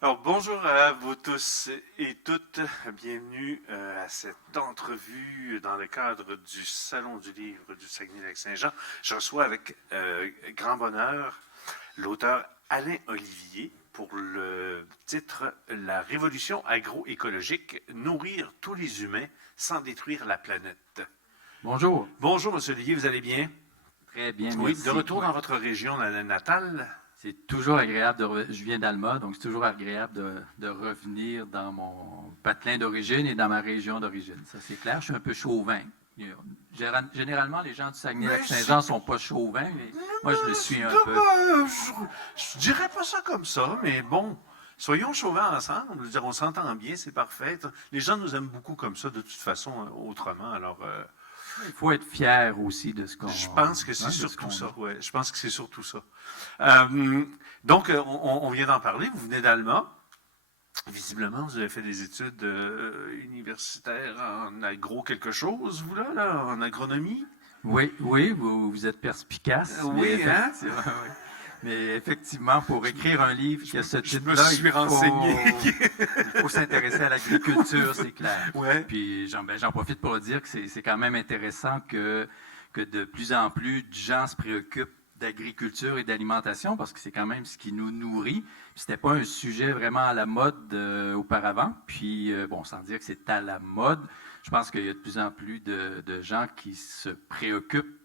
Alors, bonjour à vous tous et toutes. Bienvenue à cette entrevue dans le cadre du Salon du livre du Saguenay-Lac-Saint-Jean. Je reçois avec grand bonheur l'auteur Alain Olivier pour le titre La révolution agroécologique, nourrir tous les humains sans détruire la planète. Bonjour. Bonjour, Monsieur Olivier, vous allez bien? Très bien, Oui, merci. de retour dans votre région natale. C'est toujours agréable je viens d'Alma, donc c'est toujours agréable de revenir dans mon patelin d'origine et dans ma région d'origine. Ça, c'est clair. Je suis un peu chauvin. Généralement, les gens du Saguenay-Lac-Saint-Jean ne sont pas chauvins, mais moi, je le suis un peu. Je dirais pas ça comme ça, mais bon, soyons chauvins ensemble. Je veux dire, on s'entend bien, c'est parfait. Les gens nous aiment beaucoup comme ça, de toute façon, autrement. Alors, Il faut être fier aussi de ce qu'on. je pense que c'est de surtout ce ça. qu'on Ouais, je pense que c'est surtout ça. Donc, on vient d'en parler. Vous venez d'Alma. Visiblement, vous avez fait des études universitaires en agro quelque chose, vous là, en agronomie. Oui, oui, vous êtes perspicace. Oui, hein? Oui. Mais effectivement, pour écrire un livre qui a ce Je me titre-là, suis renseigné. il faut s'intéresser à l'agriculture, c'est clair. Ouais. Puis j'en profite pour dire que c'est quand même intéressant que de plus en plus de gens se préoccupent d'agriculture et d'alimentation parce que c'est quand même ce qui nous nourrit. C'était pas un sujet vraiment à la mode auparavant. Puis bon, sans dire que c'est à la mode, je pense qu'il y a de plus en plus de gens qui se préoccupent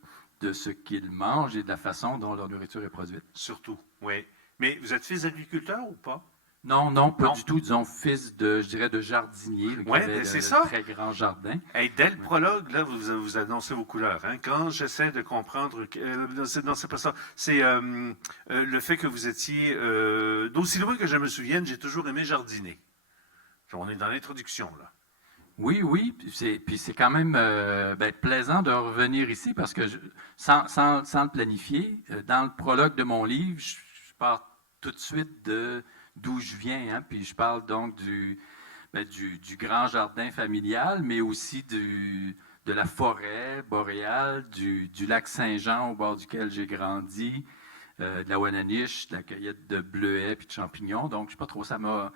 de ce qu'ils mangent et de la façon dont leur nourriture est produite. Surtout, oui. Mais vous êtes fils d'agriculteur ou pas? Non, pas Non. du tout. Disons, fils je dirais, de jardinier, qui Ouais, avait ben c'est de ça. très grands jardins. Hey, dès le prologue, là, vous annoncez vos couleurs. Hein? Quand j'essaie de comprendre... non, c'est pas ça. C'est le fait que vous étiez... d'aussi loin que je me souvienne, j'ai toujours aimé jardiner. On est dans l'introduction, là. Oui, puis c'est quand même plaisant de revenir ici parce que sans le planifier, dans le prologue de mon livre, je pars tout de suite d'où je viens, hein, puis je parle donc du grand jardin familial, mais aussi de la forêt boréale, du lac Saint-Jean au bord duquel j'ai grandi, de la Wananiche, de la cueillette de bleuets puis de champignons. Donc, je sais pas trop, ça m'a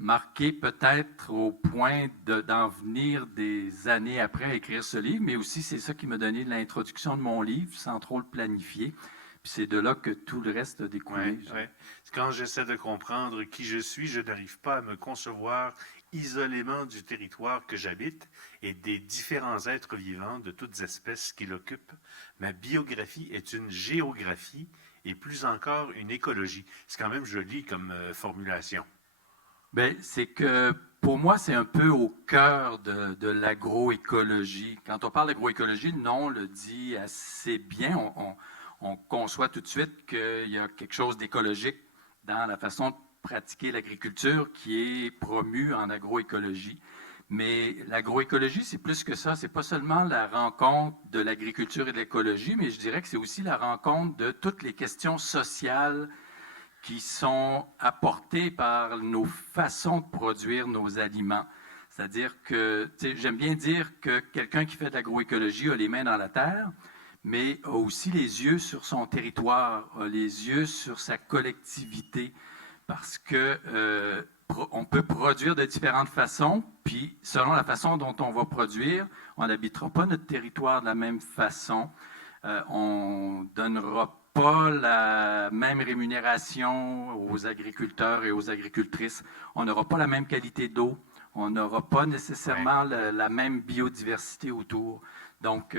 marqué peut-être au point d'en venir des années après à écrire ce livre, mais aussi c'est ça qui m'a donné l'introduction de mon livre sans trop le planifier. Puis c'est de là que tout le reste a découlé. Ouais. Quand j'essaie de comprendre qui je suis, je n'arrive pas à me concevoir isolément du territoire que j'habite et des différents êtres vivants de toutes espèces qui l'occupent. Ma biographie est une géographie et plus encore une écologie. C'est quand même joli comme formulation. Bien, c'est que pour moi, c'est un peu au cœur de l'agroécologie. Quand on parle d'agroécologie, le nom le dit assez bien. On conçoit tout de suite qu'il y a quelque chose d'écologique dans la façon de pratiquer l'agriculture qui est promue en agroécologie. Mais l'agroécologie, c'est plus que ça. C'est pas seulement la rencontre de l'agriculture et de l'écologie, mais je dirais que c'est aussi la rencontre de toutes les questions sociales qui sont apportées par nos façons de produire nos aliments. C'est-à-dire que, j'aime bien dire que quelqu'un qui fait de l'agroécologie a les mains dans la terre, mais a aussi les yeux sur son territoire, a les yeux sur sa collectivité, parce que on peut produire de différentes façons, puis selon la façon dont on va produire, on n'habitera pas notre territoire de la même façon. On donnera pas la même rémunération aux agriculteurs et aux agricultrices. On n'aura pas la même qualité d'eau. On n'aura pas nécessairement la même biodiversité autour. Donc,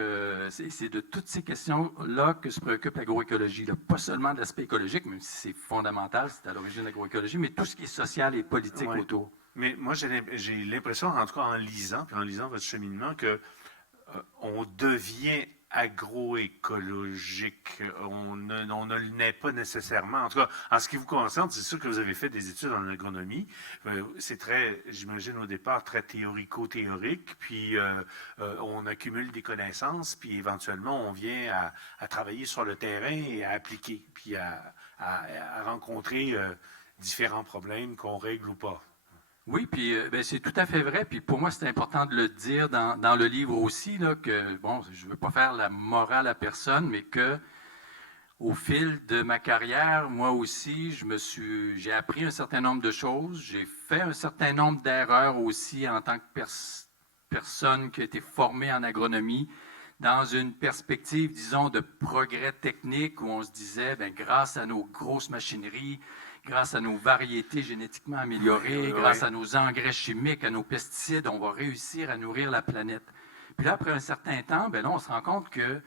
c'est de toutes ces questions-là que se préoccupe l'agroécologie. Pas seulement de l'aspect écologique, même si c'est fondamental, c'est à l'origine de l'agroécologie, mais tout ce qui est social et politique autour. Mais moi, j'ai l'impression, en tout cas en lisant, puis en lisant votre cheminement, que on devient agroécologique. On ne le naît pas nécessairement. En tout cas, en ce qui vous concerne, c'est sûr que vous avez fait des études en agronomie. C'est très, j'imagine au départ, très théorico-théorique. Puis on accumule des connaissances, puis éventuellement on vient à travailler sur le terrain et à appliquer, puis à rencontrer différents problèmes qu'on règle ou pas. Oui, puis c'est tout à fait vrai. Puis pour moi, c'est important de le dire dans le livre aussi, là, que, bon, je ne veux pas faire la morale à personne, mais que au fil de ma carrière, moi aussi, j'ai appris un certain nombre de choses. J'ai fait un certain nombre d'erreurs aussi en tant que personne qui a été formée en agronomie dans une perspective, disons, de progrès technique où on se disait, bien, grâce à nos grosses machineries, grâce à nos variétés génétiquement améliorées, grâce à nos engrais chimiques, à nos pesticides, on va réussir à nourrir la planète. Puis là, après un certain temps, bien là, on se rend compte que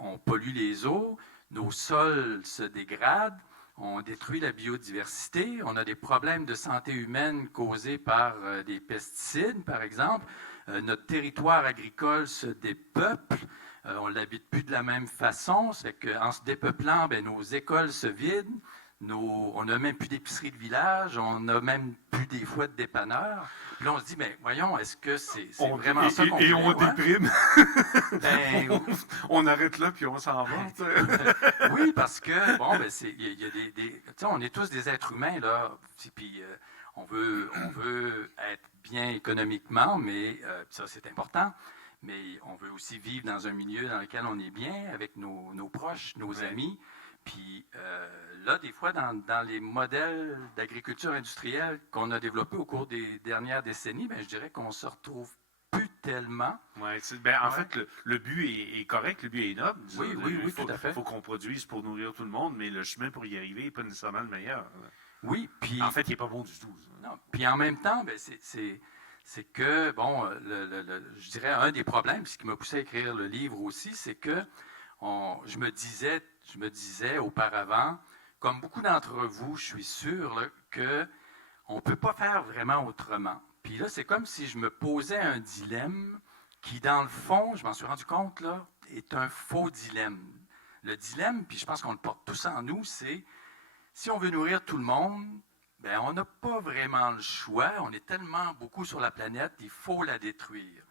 on pollue les eaux, nos sols se dégradent, on détruit la biodiversité, on a des problèmes de santé humaine causés par des pesticides, par exemple. Notre territoire agricole se dépeuple, on ne l'habite plus de la même façon, c'est qu'en se dépeuplant, bien, nos écoles se vident, on n'a même plus d'épicerie de village, on n'a même plus des fois de dépanneurs. Puis là, on se dit, mais voyons, est-ce que c'est vraiment ça qu'on fait? Et on déprime. Ben, on arrête là, puis on s'en va. oui, parce que, bon, ben, il y a on est tous des êtres humains, là, puis on veut être bien économiquement, mais ça, c'est important. Mais on veut aussi vivre dans un milieu dans lequel on est bien, avec nos proches, nos amis. Puis là, des fois, dans les modèles d'agriculture industrielle qu'on a développés au cours des dernières décennies, bien, je dirais qu'on se retrouve plus tellement. Ouais, en fait, le but est correct, le but est noble. Oui, tout à fait. Il faut qu'on produise pour nourrir tout le monde, mais le chemin pour y arriver n'est pas nécessairement le meilleur. Oui, puis... En fait, il n'est pas bon du tout. Non, puis en même temps, bien, c'est que, bon, je dirais un des problèmes, ce qui m'a poussé à écrire le livre aussi, c'est que je me disais auparavant, comme beaucoup d'entre vous, je suis sûr là, qu'on ne peut pas faire vraiment autrement. Puis là, c'est comme si je me posais un dilemme qui, dans le fond, je m'en suis rendu compte, là, est un faux dilemme. Le dilemme, puis je pense qu'on le porte tous en nous, c'est si on veut nourrir tout le monde, bien, on n'a pas vraiment le choix. On est tellement beaucoup sur la planète, il faut la détruire.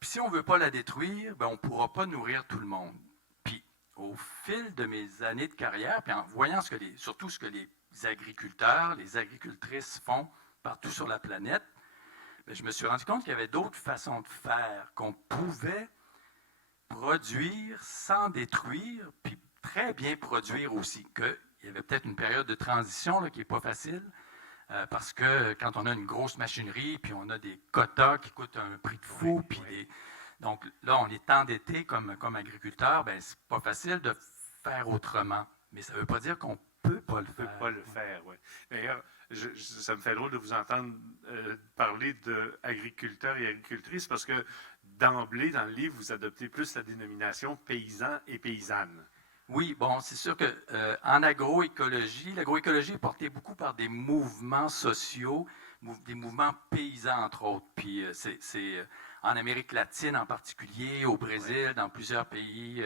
Puis si on ne veut pas la détruire, bien, on ne pourra pas nourrir tout le monde. Puis au fil de mes années de carrière, puis en voyant surtout ce que les agriculteurs, les agricultrices font partout sur la planète, bien, je me suis rendu compte qu'il y avait d'autres façons de faire, qu'on pouvait produire sans détruire, puis très bien produire aussi, qu'il y avait peut-être une période de transition là, qui n'est pas facile, parce que quand on a une grosse machinerie, puis on a des quotas qui coûtent un prix de fou, puis donc là, on est endetté comme agriculteur, bien, c'est pas facile de faire autrement. Mais ça ne veut pas dire qu'on ne peut pas le faire. On ne peut pas le faire, oui. D'ailleurs, ça me fait drôle de vous entendre parler d'agriculteurs et agricultrices, parce que d'emblée, dans le livre, vous adoptez plus la dénomination paysan et paysanne. Oui, bon, c'est sûr qu'en agroécologie, l'agroécologie est portée beaucoup par des mouvements sociaux, des mouvements paysans, entre autres. Puis c'est en Amérique latine en particulier, au Brésil, dans plusieurs pays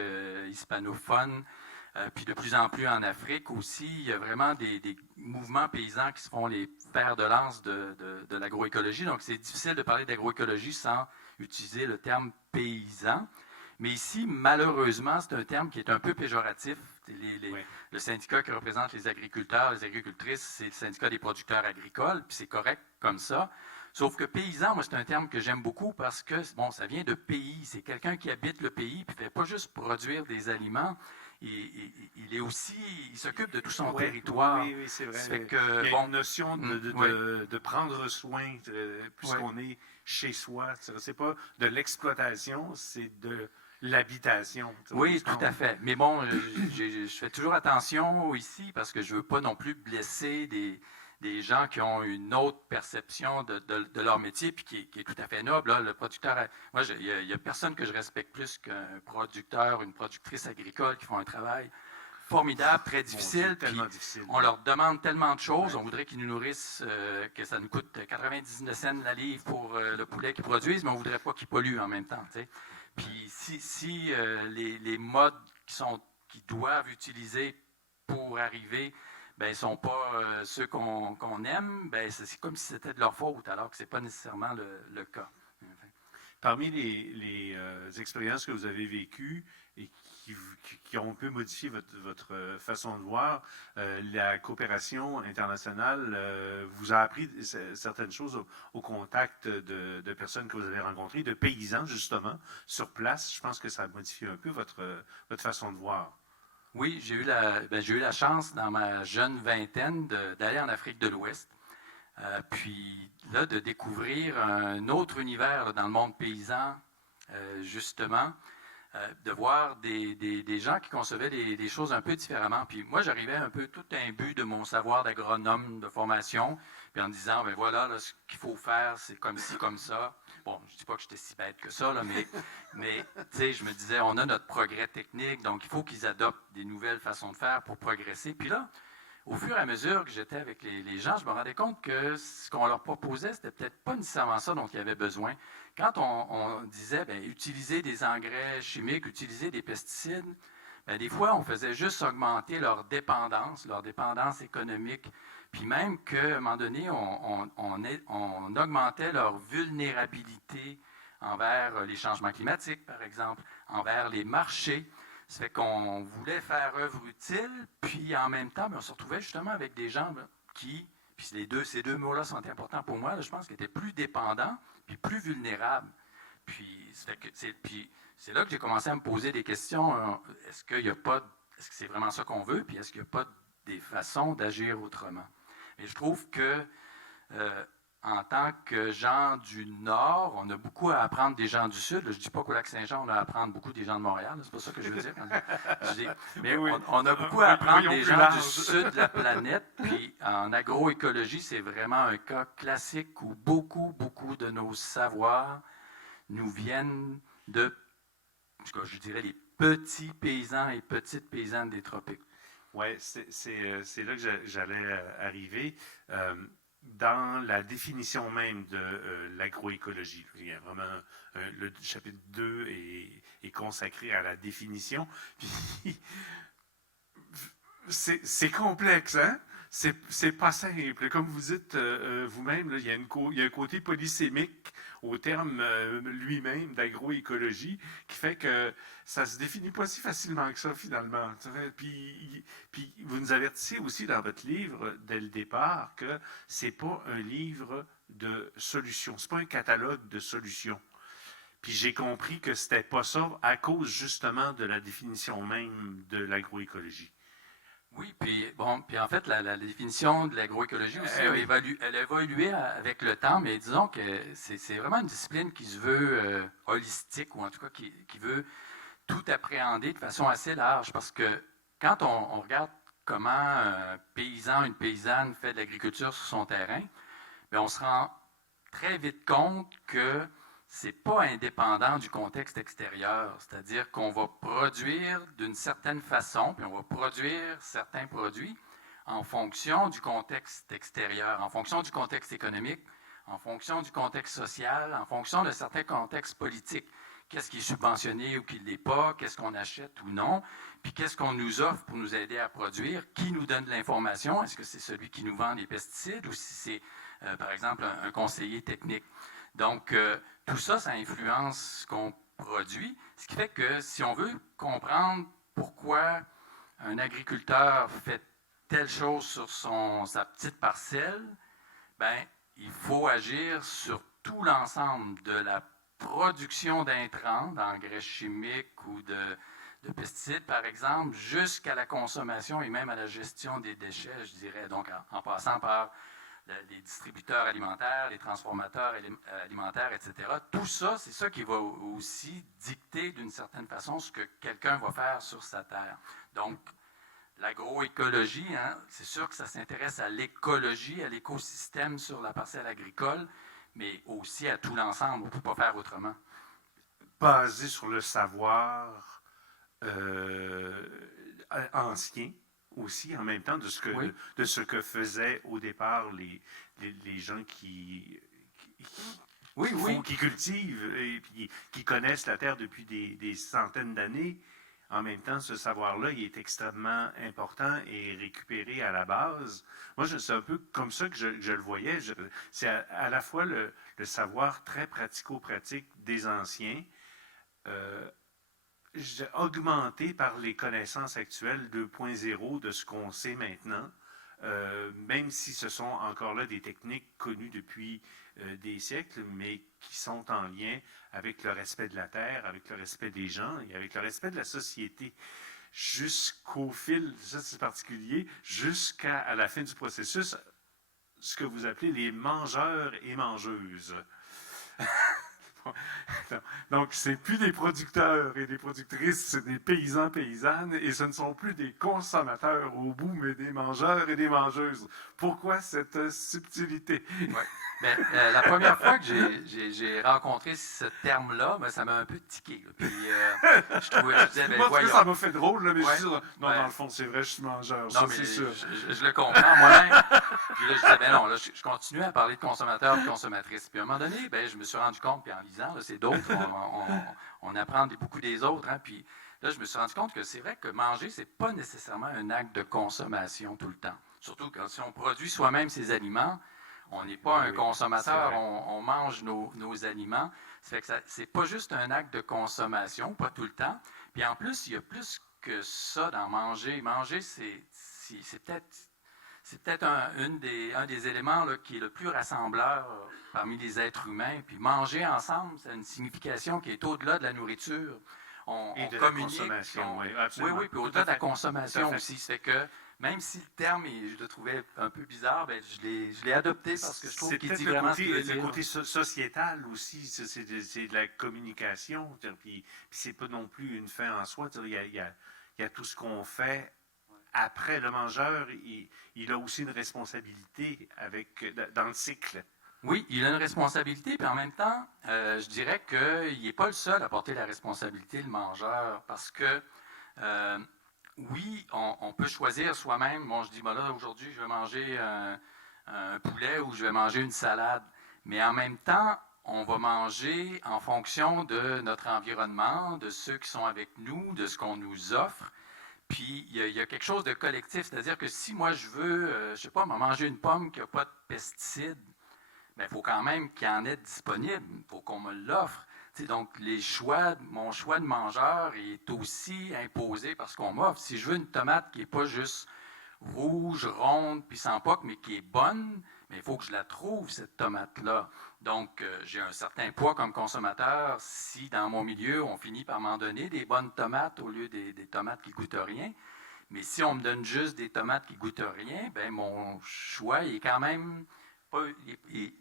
hispanophones, puis de plus en plus en Afrique aussi. Il y a vraiment des mouvements paysans qui se font les fers de lance de l'agroécologie. Donc, c'est difficile de parler d'agroécologie sans utiliser le terme paysan. Mais ici, malheureusement, c'est un terme qui est un peu péjoratif. Le syndicat qui représente les agriculteurs, les agricultrices, c'est le syndicat des producteurs agricoles, puis c'est correct comme ça. Sauf que paysan, moi, c'est un terme que j'aime beaucoup parce que, bon, ça vient de pays. C'est quelqu'un qui habite le pays, puis ne fait pas juste produire des aliments. Il est aussi, il s'occupe de tout son territoire. Oui, c'est vrai. Il y a une notion de prendre soin, puisqu'on est chez soi. C'est pas de l'exploitation, c'est de l'habitation. Oui, tout à fait. Mais bon, je fais toujours attention ici parce que je ne veux pas non plus blesser des gens qui ont une autre perception de leur métier puis qui est tout à fait noble. Là, le producteur, moi, il n'y a personne que je respecte plus qu'un producteur, une productrice agricole qui font un travail formidable, très difficile. Difficile. On leur demande tellement de choses. On voudrait qu'ils nous nourrissent, que ça nous coûte 99 cents la livre pour le poulet qu'ils produisent, mais on ne voudrait pas qu'ils polluent en même temps. T'sais. Puis si les modes qu'ils doivent utiliser pour arriver, ben, ne sont pas ceux qu'on aime, ben, c'est comme si c'était de leur faute, alors que ce n'est pas nécessairement le cas. Parmi les expériences que vous avez vécues et qui ont un peu modifié votre façon de voir, la coopération internationale vous a appris certaines choses au contact de personnes que vous avez rencontrées, de paysans justement, sur place. Je pense que ça a modifié un peu votre façon de voir. Oui, j'ai eu la chance dans ma jeune vingtaine d'aller en Afrique de l'Ouest. Puis là, de découvrir un autre univers là, dans le monde paysan, justement, de voir des gens qui concevaient des choses un peu différemment. Puis moi, j'arrivais un peu tout imbu de mon savoir d'agronome de formation, puis en me disant, ben voilà, là, ce qu'il faut faire, c'est comme ci, comme ça. Bon, je ne dis pas que j'étais si bête que ça, là, mais tu sais, je me disais, on a notre progrès technique, donc il faut qu'ils adoptent des nouvelles façons de faire pour progresser. Puis là, au fur et à mesure que j'étais avec les gens, je me rendais compte que ce qu'on leur proposait, c'était peut-être pas nécessairement ça dont ils avaient besoin. Quand on disait, bien, utiliser des engrais chimiques, utiliser des pesticides, bien, des fois, on faisait juste augmenter leur dépendance économique, puis même qu'à un moment donné, on augmentait leur vulnérabilité envers les changements climatiques, par exemple, envers les marchés. Ça fait qu'on voulait faire œuvre utile, puis en même temps, on se retrouvait justement avec des gens qui, puis ces deux mots-là sont importants pour moi, là, je pense qu'ils étaient plus dépendants, puis plus vulnérables. Puis c'est là que j'ai commencé à me poser des questions. Est-ce qu'il y a pas, est-ce que c'est vraiment ça qu'on veut, puis est-ce qu'il n'y a pas des façons d'agir autrement? Mais je trouve que en tant que gens du Nord, on a beaucoup à apprendre des gens du Sud. Je ne dis pas qu'au Lac-Saint-Jean, on a à apprendre beaucoup des gens de Montréal. C'est pas ça que je veux dire. Mais oui. On a beaucoup à apprendre des gens du Sud de la planète. Puis en agroécologie, c'est vraiment un cas classique où beaucoup de nos savoirs nous viennent de, je dirais, les petits paysans et petites paysannes des tropiques. Oui, c'est là que j'allais arriver. Dans la définition même de l'agroécologie. Il y a vraiment le chapitre 2 est consacré à la définition. Puis, c'est complexe, hein? C'est pas simple. Comme vous dites vous-même, il y a un côté polysémique au terme lui-même d'agroécologie qui fait que ça se définit pas si facilement que ça, finalement. Puis vous nous avertissez aussi dans votre livre, dès le départ, que c'est pas un livre de solutions. C'est pas un catalogue de solutions. Puis j'ai compris que c'était pas ça à cause justement de la définition même de l'agroécologie. Oui, puis en fait, la définition de l'agroécologie aussi elle a évolué avec le temps, mais disons que c'est vraiment une discipline qui se veut holistique, ou en tout cas qui veut tout appréhender de façon assez large, parce que quand on regarde comment un paysan, une paysanne fait de l'agriculture sur son terrain, bien, on se rend très vite compte que c'est pas indépendant du contexte extérieur. C'est-à-dire qu'on va produire d'une certaine façon, puis on va produire certains produits en fonction du contexte extérieur, en fonction du contexte économique, en fonction du contexte social, en fonction de certains contextes politiques. Qu'est-ce qui est subventionné ou qui ne l'est pas, qu'est-ce qu'on achète ou non, puis qu'est-ce qu'on nous offre pour nous aider à produire, qui nous donne l'information, est-ce que c'est celui qui nous vend les pesticides ou si c'est, par exemple, un conseiller technique. Donc, tout ça, ça influence ce qu'on produit, ce qui fait que si on veut comprendre pourquoi un agriculteur fait telle chose sur sa petite parcelle, ben, il faut agir sur tout l'ensemble de la production d'intrants, d'engrais chimiques ou de pesticides, par exemple, jusqu'à la consommation et même à la gestion des déchets, je dirais. Donc, en passant par les distributeurs alimentaires, les transformateurs alimentaires, etc. Tout ça, c'est ça qui va aussi dicter d'une certaine façon ce que quelqu'un va faire sur sa terre. Donc, l'agroécologie, hein, c'est sûr que ça s'intéresse à l'écologie, à l'écosystème sur la parcelle agricole, mais aussi à tout l'ensemble. On ne peut pas faire autrement. Basé sur le savoir ancien, aussi en même temps de ce que faisaient au départ les gens qui cultivent et qui connaissent la terre depuis des centaines d'années. En même temps, ce savoir-là, il est extrêmement important et récupéré à la base. Moi, c'est un peu comme ça que je le voyais. C'est à la fois le savoir très pratico-pratique des anciens, augmenté par les connaissances actuelles 2.0 de ce qu'on sait maintenant, même si ce sont encore là des techniques connues depuis des siècles, mais qui sont en lien avec le respect de la terre, avec le respect des gens et avec le respect de la société. jusqu'au fil, ça c'est particulier, jusqu'à la fin du processus, ce que vous appelez les mangeurs et mangeuses. Donc, c'est plus des producteurs et des productrices, c'est des paysans, paysannes, et ce ne sont plus des consommateurs au bout, mais des mangeurs et des mangeuses. Pourquoi cette subtilité? Ouais. Ben, la première fois que j'ai rencontré ce terme-là, ben, ça m'a un peu tiqué. Là. Puis, je disais, ben, Moi, ça m'a fait drôle, là, mais ouais, je dis, non, ouais. dans le fond, c'est vrai, je suis mangeur. Non, Ça, mais c'est sûr. je le comprends moi-même. Puis là, je disais, ben non, là, je continuais à parler de consommateurs et de consommatrices. Puis à un moment donné, ben, je me suis rendu compte, puis en lisant, là, c'est d'autres, on apprend beaucoup des autres. Hein, puis là, je me suis rendu compte que c'est vrai que manger, c'est pas nécessairement un acte de consommation tout le temps. Surtout quand si on produit soi-même ses aliments, on n'est pas un consommateur, on mange nos aliments. Ça fait que c'est pas juste un acte de consommation, pas tout le temps. Puis en plus, il y a plus que ça dans manger. Manger, c'est peut-être un des éléments là, qui est le plus rassembleur parmi les êtres humains. Puis manger ensemble, c'est une signification qui est au-delà de la nourriture. On de communique. La consommation, oui, absolument. Oui, puis au-delà de la consommation aussi. C'est que même si le terme, je le trouvais un peu bizarre, ben, je l'ai adopté parce que je trouve qu'il dit vraiment ce qu'il veut dire. Le côté sociétal aussi, c'est de la communication. Puis c'est pas non plus une fin en soi. Il y a tout ce qu'on fait après le mangeur. Il a aussi une responsabilité dans le cycle. Oui, il a une responsabilité, puis en même temps, je dirais qu'il n'est pas le seul à porter la responsabilité, le mangeur, parce que oui, on peut choisir soi-même. Bon, je dis, ben là, aujourd'hui, je vais manger un poulet ou je vais manger une salade. Mais en même temps, on va manger en fonction de notre environnement, de ceux qui sont avec nous, de ce qu'on nous offre. Puis, il y a quelque chose de collectif. C'est-à-dire que si moi, je veux, je ne sais pas, manger une pomme qui n'a pas de pesticides, bien, il faut quand même qu'il y en ait disponible. Il faut qu'on me l'offre. Donc, mon choix de mangeur est aussi imposé par ce qu'on m'offre. Si je veux une tomate qui n'est pas juste rouge, ronde, puis sans poque, mais qui est bonne, mais il faut que je la trouve, cette tomate-là. Donc, j'ai un certain poids comme consommateur si, dans mon milieu, on finit par m'en donner des bonnes tomates au lieu des tomates qui ne goûtent rien. Mais si on me donne juste des tomates qui ne goûtent rien, bien, mon choix est quand même il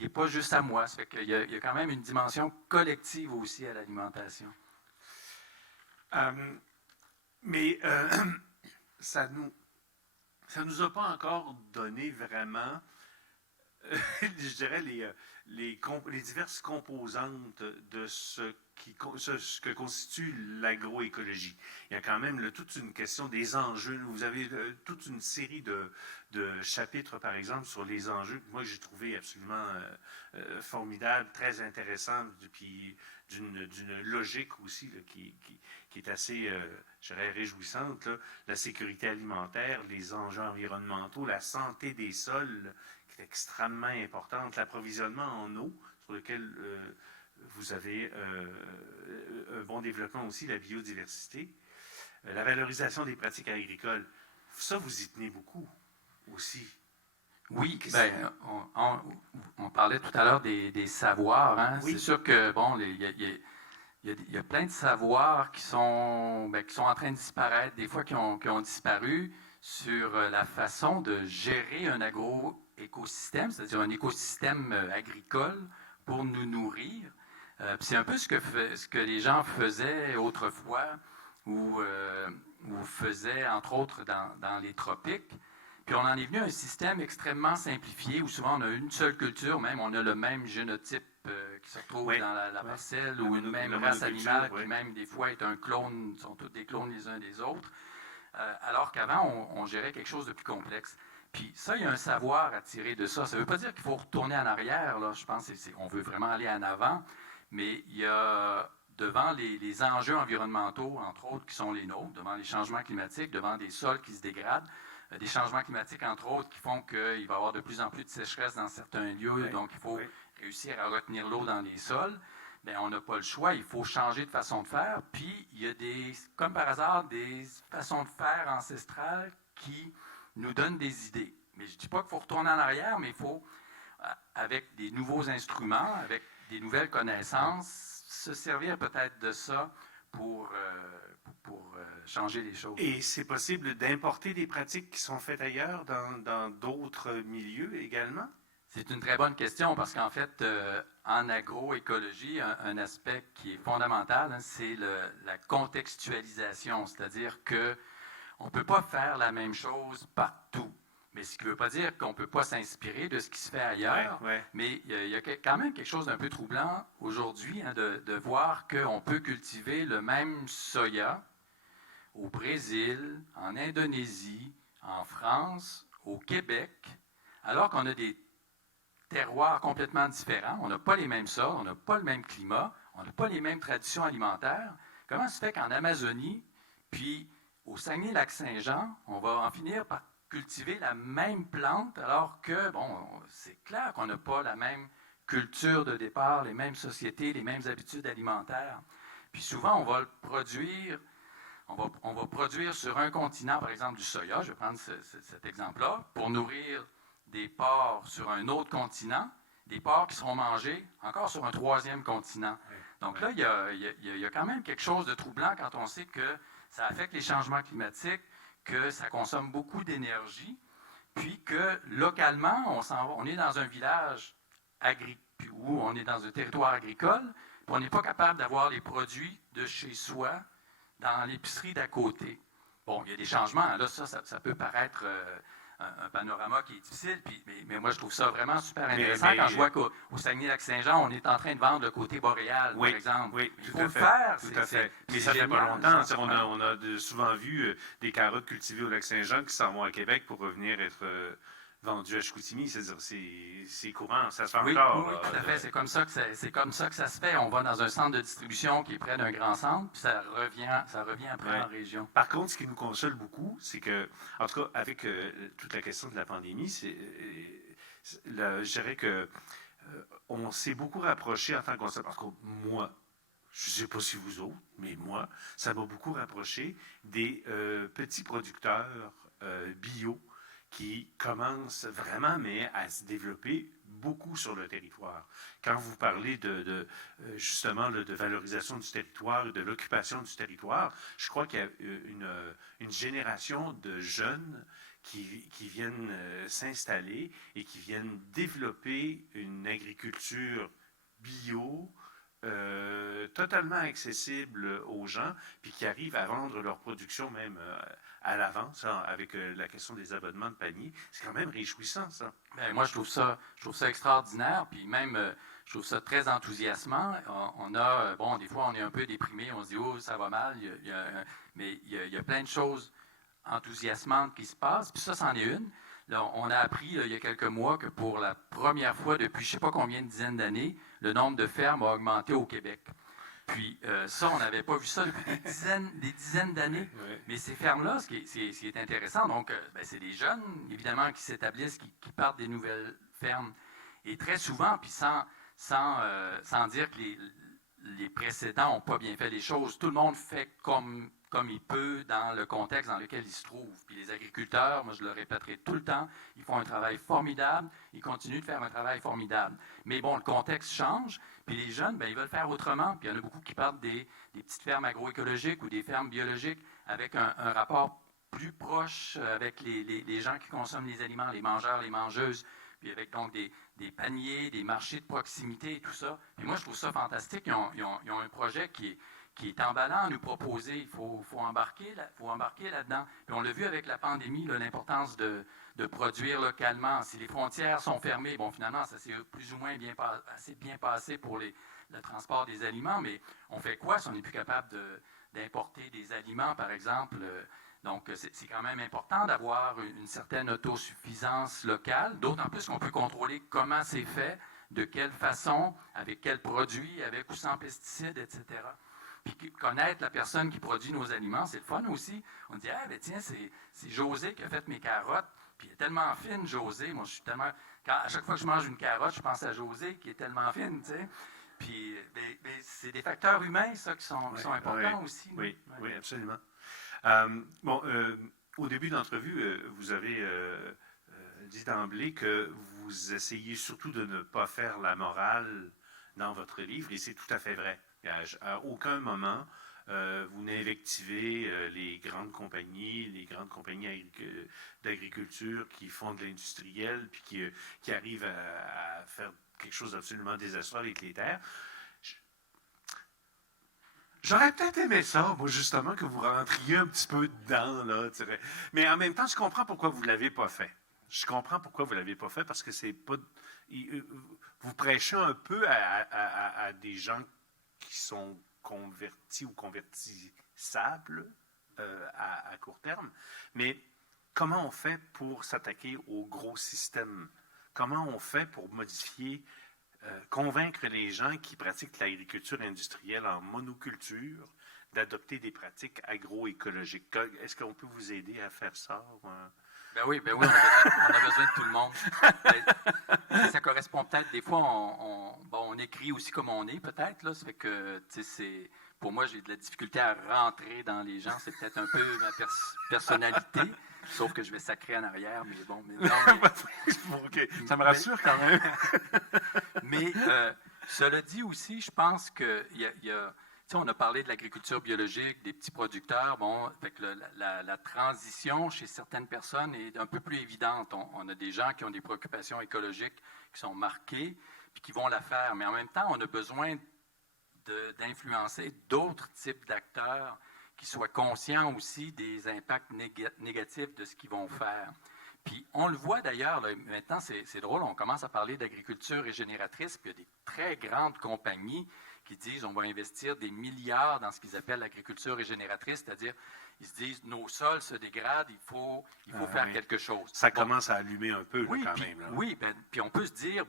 n'est pas juste à moi. Ça fait qu'il y a quand même une dimension collective aussi à l'alimentation. Mais ça nous a pas encore donné vraiment, je dirais, les diverses composantes de ce que constitue l'agroécologie. Il y a quand même toute une question des enjeux. Vous avez toute une série de chapitres, par exemple, sur les enjeux que moi j'ai trouvé absolument formidable, très intéressant, puis d'une logique aussi là, qui est assez, je dirais, réjouissante. Là. La sécurité alimentaire, les enjeux environnementaux, la santé des sols, qui est extrêmement importante, l'approvisionnement en eau, sur lequel vous avez un bon développement aussi, la biodiversité, la valorisation des pratiques agricoles. Ça, vous y tenez beaucoup aussi. Oui, ben, on parlait tout à l'heure des savoirs. Hein? Oui. C'est sûr que, bon, il y a plein de savoirs qui sont en train de disparaître, des fois qui ont disparu sur la façon de gérer un agroécosystème, c'est-à-dire un écosystème agricole pour nous nourrir. C'est un peu ce que les gens faisaient autrefois ou faisaient, entre autres, dans les tropiques. Puis on en est venu à un système extrêmement simplifié où souvent on a une seule culture, même on a le même génotype qui se retrouve dans la parcelle ou une même race animale qui même des fois est un clone, sont tous des clones les uns des autres. Alors qu'avant, on gérait quelque chose de plus complexe. Puis ça, il y a un savoir à tirer de ça. Ça ne veut pas dire qu'il faut retourner en arrière, là. Je pense qu'on veut vraiment aller en avant, mais il y a devant les enjeux environnementaux, entre autres, qui sont les nôtres, devant les changements climatiques, devant des sols qui se dégradent, des changements climatiques, entre autres, qui font qu'il va y avoir de plus en plus de sécheresse dans certains lieux, donc il faut réussir à retenir l'eau dans les sols. Bien, on n'a pas le choix, il faut changer de façon de faire. Puis, il y a comme par hasard, des façons de faire ancestrales qui nous donnent des idées. Mais je ne dis pas qu'il faut retourner en arrière, mais il faut, avec des nouveaux instruments, avec des nouvelles connaissances, se servir peut-être de ça pour changer les choses. Et c'est possible d'importer des pratiques qui sont faites ailleurs, dans d'autres milieux également? C'est une très bonne question parce qu'en fait, en agroécologie, un aspect qui est fondamental, hein, c'est la contextualisation, c'est-à-dire qu'on ne peut pas faire la même chose partout. Mais ce qui ne veut pas dire qu'on ne peut pas s'inspirer de ce qui se fait ailleurs, mais il y a quand même quelque chose d'un peu troublant aujourd'hui, hein, de voir qu'on peut cultiver le même soya au Brésil, en Indonésie, en France, au Québec, alors qu'on a des terroirs complètement différents, on n'a pas les mêmes sols, on n'a pas le même climat, on n'a pas les mêmes traditions alimentaires. Comment se fait qu'en Amazonie, puis au Saguenay-Lac-Saint-Jean, on va en finir par cultiver la même plante alors que, bon, c'est clair qu'on n'a pas la même culture de départ, les mêmes sociétés, les mêmes habitudes alimentaires. Puis souvent, on va le produire, on va produire sur un continent, par exemple du soya, je vais prendre cet exemple-là, pour nourrir des porcs sur un autre continent, des porcs qui seront mangés encore sur un troisième continent. Donc là, il y a quand même quelque chose de troublant quand on sait que ça affecte les changements climatiques, que ça consomme beaucoup d'énergie, puis que localement, on est dans un village où on est dans un territoire agricole, puis on n'est pas capable d'avoir les produits de chez soi dans l'épicerie d'à côté. Bon, il y a des changements. Là, ça peut paraître un panorama qui est difficile, mais moi, je trouve ça vraiment super intéressant quand je vois qu'au Saguenay-Lac-Saint-Jean, on est en train de vendre le côté boréal, par exemple. Oui, il faut le faire. Tout à fait. Mais ça fait pas longtemps. On a souvent vu des carottes cultivées au Lac-Saint-Jean qui s'en vont à Québec pour revenir être vendues à Chicoutimi. C'est-à-dire, c'est courant, ça se fait encore. Oui, tout à fait. C'est comme ça que ça se fait. On va dans un centre de distribution qui est près d'un grand centre, puis ça revient après en région. Par contre, ce qui nous console beaucoup, c'est que, en tout cas, avec toute la question de la pandémie, je dirais que on s'est beaucoup rapproché en tant que consommateur. Parce que moi, je ne sais pas si vous autres, mais moi, ça m'a beaucoup rapproché des petits producteurs bio qui commencent vraiment à se développer beaucoup sur le territoire. Quand vous parlez justement de valorisation du territoire et de l'occupation du territoire, je crois qu'il y a une génération de jeunes qui viennent s'installer et qui viennent développer une agriculture bio, totalement accessible aux gens, puis qui arrivent à vendre leur production même à l'avance, avec la question des abonnements de panier. C'est quand même réjouissant, ça. Bien, moi, je trouve ça extraordinaire, puis même, je trouve ça très enthousiasmant. Des fois, on est un peu déprimé, on se dit, oh, ça va mal, mais il y a plein de choses enthousiasmantes qui se passent, puis ça, c'en est une. Là, on a appris il y a quelques mois que pour la première fois depuis je ne sais pas combien de dizaines d'années, le nombre de fermes a augmenté au Québec. Puis ça, on n'avait pas vu ça depuis des dizaines d'années. Oui. Mais ces fermes-là, ce qui est intéressant, donc, c'est des jeunes, évidemment, qui s'établissent, qui partent des nouvelles fermes. Et très souvent, puis sans dire que les précédents n'ont pas bien fait les choses, tout le monde fait comme il peut dans le contexte dans lequel il se trouve. Puis les agriculteurs, moi je le répéterai tout le temps, ils font un travail formidable, ils continuent de faire un travail formidable. Mais bon, le contexte change, puis les jeunes, ils veulent faire autrement. Puis il y en a beaucoup qui partent des petites fermes agroécologiques ou des fermes biologiques avec un rapport plus proche avec les gens qui consomment les aliments, les mangeurs, les mangeuses, puis avec donc des paniers, des marchés de proximité et tout ça. Puis moi, je trouve ça fantastique. Ils ont un projet qui est emballant à nous proposer. Il faut embarquer là-dedans. Puis on l'a vu avec la pandémie, là, l'importance de produire localement. Si les frontières sont fermées, bon, finalement, ça s'est plus ou moins assez bien passé pour le transport des aliments, mais on fait quoi si on n'est plus capable d'importer des aliments, par exemple? Donc, c'est quand même important d'avoir une certaine autosuffisance locale, d'autant plus qu'on peut contrôler comment c'est fait, de quelle façon, avec quels produits, avec ou sans pesticides, etc. Puis connaître la personne qui produit nos aliments, c'est le fun aussi. On dit, tiens, c'est José qui a fait mes carottes, puis elle est tellement fine, José. Moi, je suis tellement... à chaque fois que je mange une carotte, je pense à José qui est tellement fine, tu sais. Puis, c'est des facteurs humains, ça, qui sont importants aussi. Oui, absolument. Au début d'entrevue, vous avez dit d'emblée que vous essayez surtout de ne pas faire la morale dans votre livre, et c'est tout à fait vrai. À aucun moment, vous n'invectivez les grandes compagnies d'agriculture qui font de l'industriel, puis qui arrivent à faire quelque chose d'absolument désastreux avec les terres. J'aurais peut-être aimé ça, moi, justement, que vous rentriez un petit peu dedans, là. Mais en même temps, je comprends pourquoi vous ne l'avez pas fait. Je comprends pourquoi vous ne l'avez pas fait, parce que c'est pas... Vous prêchez un peu à des gens qui sont convertis ou convertissables à court terme. Mais comment on fait pour s'attaquer au gros système? Comment on fait pour modifier... convaincre les gens qui pratiquent l'agriculture industrielle en monoculture d'adopter des pratiques agroécologiques. Est-ce qu'on peut vous aider à faire ça? Ben oui, on a besoin de tout le monde. Ça correspond peut-être, des fois, on écrit aussi comme on est, peut-être, là. Ça fait que, pour moi, j'ai de la difficulté à rentrer dans les gens. C'est peut-être un peu ma personnalité. Sauf que je vais sacrer en arrière, mais bon. Okay. Ça me rassure quand même. Mais cela dit aussi, je pense qu'il y a on a parlé de l'agriculture biologique, des petits producteurs. Bon, fait que la transition chez certaines personnes est un peu plus évidente. On a des gens qui ont des préoccupations écologiques qui sont marquées, puis qui vont la faire. Mais en même temps, on a besoin d'influencer d'autres types d'acteurs qui soient conscients aussi des impacts négatifs de ce qu'ils vont faire. Puis on le voit d'ailleurs, là, maintenant c'est drôle, on commence à parler d'agriculture régénératrice, puis il y a des très grandes compagnies qui disent on va investir des milliards dans ce qu'ils appellent l'agriculture régénératrice, c'est-à-dire ils se disent nos sols se dégradent, il faut faire quelque chose. Ça commence à allumer un peu oui, là, quand puis, même. Là. Oui, puis on peut se dire,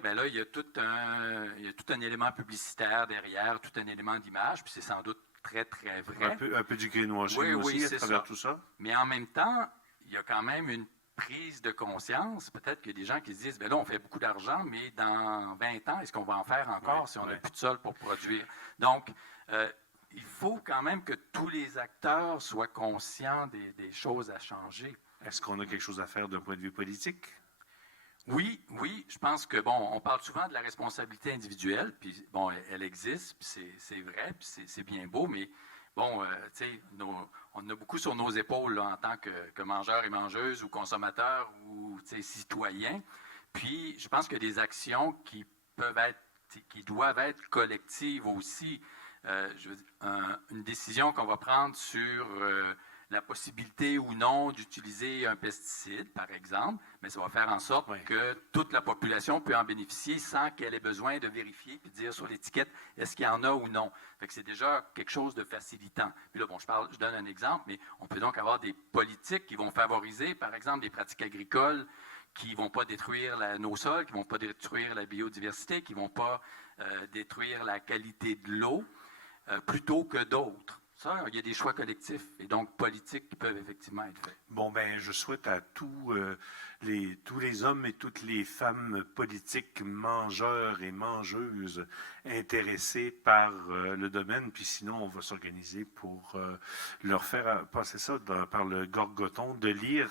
ben là, il y a tout un élément publicitaire derrière, tout un élément d'image, puis c'est sans doute très, très vrai. Un peu du greenwashing aussi à travers tout ça. Mais en même temps, il y a quand même une prise de conscience. Peut-être qu'il y a des gens qui se disent, bien là, on fait beaucoup d'argent, mais dans 20 ans, est-ce qu'on va en faire encore si on n'a plus de sol pour produire? Donc, il faut quand même que tous les acteurs soient conscients des choses à changer. Est-ce qu'on a quelque chose à faire d'un point de vue politique? Oui, je pense que, bon, on parle souvent de la responsabilité individuelle, puis bon, elle existe, puis c'est vrai, puis c'est bien beau, mais bon, tu sais, on a beaucoup sur nos épaules là, en tant que mangeurs et mangeuses ou consommateurs ou citoyens. Puis, je pense qu'il y a des actions qui doivent être collectives aussi. Une décision qu'on va prendre sur la possibilité ou non d'utiliser un pesticide, par exemple, mais ça va faire en sorte que toute la population peut en bénéficier sans qu'elle ait besoin de vérifier et de dire sur l'étiquette est-ce qu'il y en a ou non. Fait que c'est déjà quelque chose de facilitant. Puis là, bon, je donne un exemple, mais on peut donc avoir des politiques qui vont favoriser, par exemple, des pratiques agricoles qui ne vont pas détruire nos sols, qui ne vont pas détruire la biodiversité, qui ne vont pas détruire la qualité de l'eau, plutôt que d'autres. Ça, il y a des choix collectifs et donc politiques qui peuvent effectivement être faits. Bon, ben, je souhaite à tous les hommes et toutes les femmes politiques, mangeurs et mangeuses intéressés par le domaine, puis sinon, on va s'organiser pour leur faire passer ça par le Gorgoton, de lire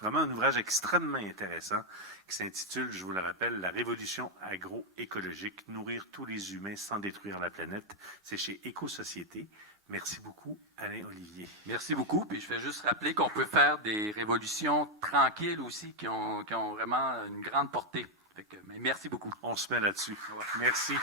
vraiment un ouvrage extrêmement intéressant qui s'intitule, je vous le rappelle, La révolution agroécologique, nourrir tous les humains sans détruire la planète. C'est chez Éco-Société. Merci beaucoup, Alain Olivier. Merci beaucoup. Puis je vais juste rappeler qu'on peut faire des révolutions tranquilles aussi qui ont vraiment une grande portée. Mais merci beaucoup. On se met là-dessus. Merci.